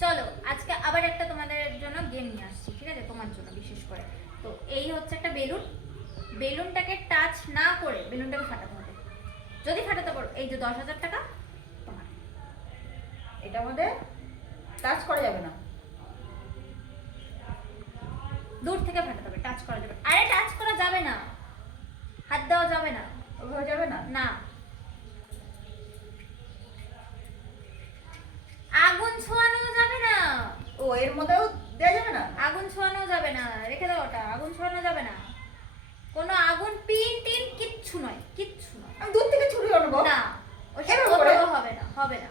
চলো আজকে আবার একটা তোমাদের জন্য গেম নিয়ে আসছি ঠিক আছে? তোমার জন্য বিশেষ করে। তো এই হচ্ছে একটা বেলুন। বেলুনটাকে টাচ না করে বেলুনটাকে ফাটাতে হবে। যদি ফাটাতে পারো এই যে দশ হাজার টাকা তোমার। এটা আমাদের টাচ করা যাবে না। দূর থেকে ফাটাতে হবে টাচ করা যাবে। আরে টাচ করা যাবে না। হাত দেওয়া যাবে না। ওইভাবে যাবে না? না। আগুন ছোঁয়ানো যাবে ও এর মধ্যেও দেওয়া যাবে না? আগুন ছোঁয়ানো যাবে না রেখে দাও ওটা আগুন ছোঁয়ানো যাবে না। কোনো আগুন পিন টিন কিচ্ছু নয় কিচ্ছু নয়। আমি দূর থেকে ছুরি আনব। না ওসব হবে না হবে না।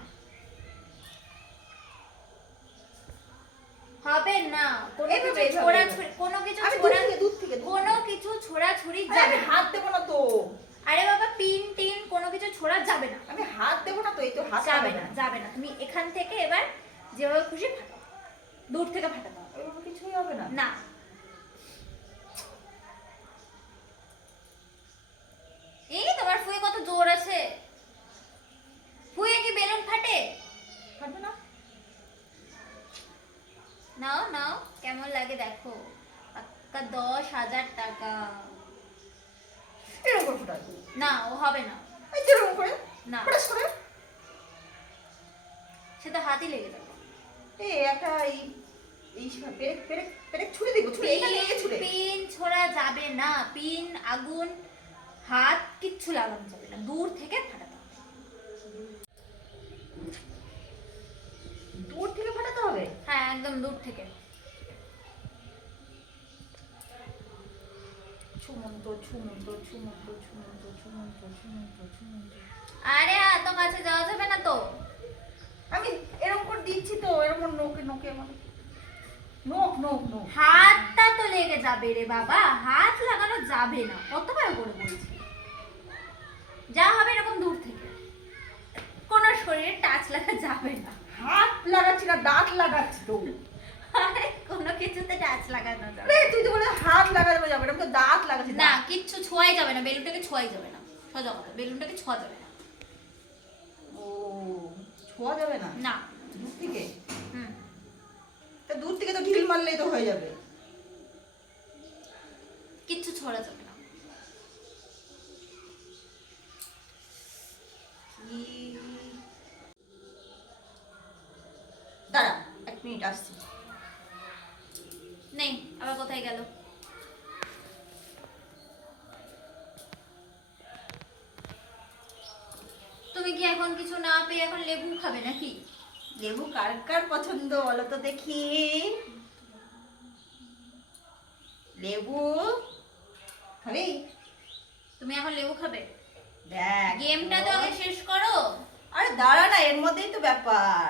হবে না কোনো কিছু ছোড়া এভাবে। ছুড়ি কোনো কিছু ছোড়া দূর থেকে কোনো কিছু ছোড়া ছুড়ি যাবে হাত দেবো না তো। আরে বাবা পিন টিন কোনো কিছু ছোড়া যাবে না। আমি হাত দেবো না তো এই তো হাত যাবে না। যাবে না। তুমি এখান থেকে এবার যেভাবে খুশি ফাটাও। দূর থেকে ফাটাতে হবে। কিছুই হবে না? না। এই তোমার ফুয়ে কত জোর আছে? ফুয়ে কি বেলুন ফাটে? হবে না। নাও নাও কেমন লাগে দেখো। পাক্কা দশ হাজার টাকা। এরকম করে ফোটাবো না ও হবে না। করে। না। ফটাস সে তো হাতই লেগে যাবে। এই একটা এই এই পেরেক পেরেক পেরেক ছুঁড়ে দিব ছুঁড়ে এটা ছুঁড়ে। পিন ছোড়া যাবে না। পিন আগুন হাত কিচ্ছু লাগানো যাবে না। দূর থেকে ফাটাতে হবে। দূর থেকে ফাটাতে হবে? হ্যাঁ একদম দূর থেকে। ছুমন্ত ছুমন্ত ছুমন্ত ছুমন্ত ছুমন্ত ছুমন্ত ছুমন্ত। আরে এত কাছে যাওয়া যাবে না তো। আমি এরকম করে দিচ্ছি তো এরকম নোকে নোকে আমার নোক নোক নোক। হাতটা তো লেগে যাবে রে বাবা হাত লাগানো যাবে না কতবার করে বলছি। যা হবে এরকম দূর থেকে। কোনো শরীরে টাচ লাগা যাবে না। হাত লাগাচ্ছি না দাঁত লাগাচ্ছি তো। আরে কোনো কিছুতে টাচ লাগানো যাবে আরে তুই তো বলে হাত লাগাতে যাবে না তো দাঁত লাগাচ্ছি না কিচ্ছু ছোঁয়াই যাবে না বেলুনটাকে ছোঁয়াই যাবে না। সোজা কথা বেলুনটাকে ছোঁয়া যাবে না। ছোঁয়া যাবে না? না। দূর থেকে? হুম। তা দূর থেকে তো ঢিল মারলেই তো হয়ে যাবে। কিচ্ছু ছোড়া যাবে না। দাঁড়া এক মিনিট আসছি। নেই আবার কোথায় গেল? তুমি কি এখন কিছু না পেয়ে এখন লেবু খাবে নাকি? লেবু কার কার পছন্দ বলো তো দেখি। লেবু খাবি? তুমি এখন লেবু খাবে? দেখ গেমটা তো আগে শেষ করো। আরে দাঁড়া না এর মধ্যেই তো ব্যাপার।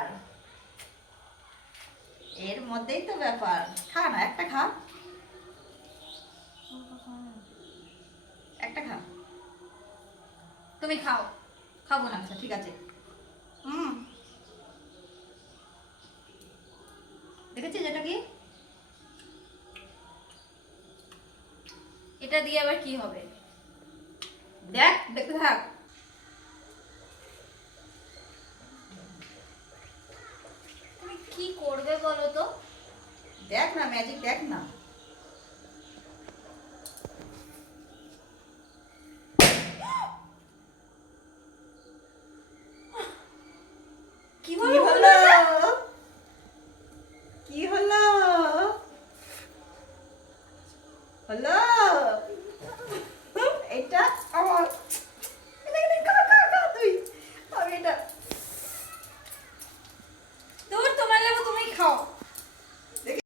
এর মধ্যেই তো ব্যাপার। খা না একটা খা। একটা খা। তুমি খাও। খাব না আচ্ছা ঠিক আছে। হুম দেখেছিস এটা কি? এটা দিয়ে আবার কি হবে? দেখ দেখতে থাক তুমি কি করবে বলো তো? দেখ না ম্যাজিক দেখ না।